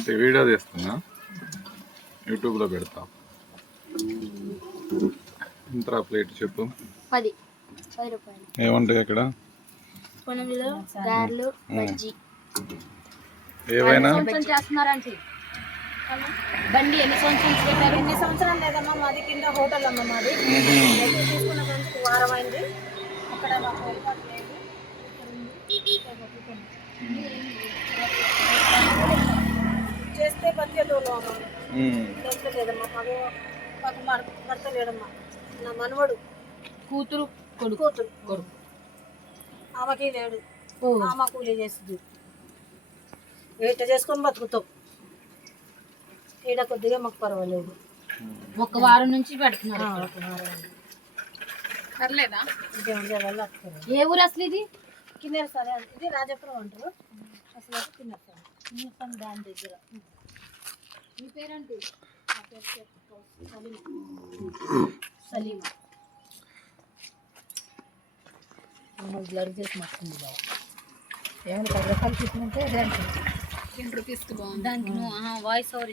అంటే వీడియో తీస్తున్నా, యూట్యూబ్లో పెడతా. ఎంత ప్లేట్ చెప్పు. 10 రూపాయలు. ఏముంటాయి అక్కడ? పునుగులు, గారెలు, బజ్జీ. ఏవైనా చేస్తున్నారంటే బండి ఎన్ని సంవత్సరాలు లేదమ్మా. మాది కింద హోటల్ అమ్మ. మాది తీసుకున్న ఫ్రెండ్స్ వారం అయింది. అక్కడ మాకు ఏర్పాటు లేదు. చేస్తే బతికేటోళ్ళు అమ్మ. లేదమ్మా. మాకు భర్త లేడమ్మా. నా మనవడు కూతురు కొడుకు ఆమెకి లేడు. ఆమె కూలీ చేస్తుంది. ఇట్లా చేసుకొని బతుకుతాం. ఈడ కొద్దిగా మాకు పర్వాలేదు. ఒక వారం నుంచి పెడుతున్నారు. పర్లేదా? ఏ ఊరు అసలు ఇది? కిన్నెర సరే. ఇది రాజపురం అంటారు. అసలు కిన్నెర దాని దగ్గర. మీ పేరంటే? సలీమా. బ్లర్ చేసి మస్తుంది బాగా. ఏమైనా 10 రూపాయలు తీసుకుంటే 10 రూపీస్కి బాగుంది. దానికి నువ్వు వాయిస్ ఓవర్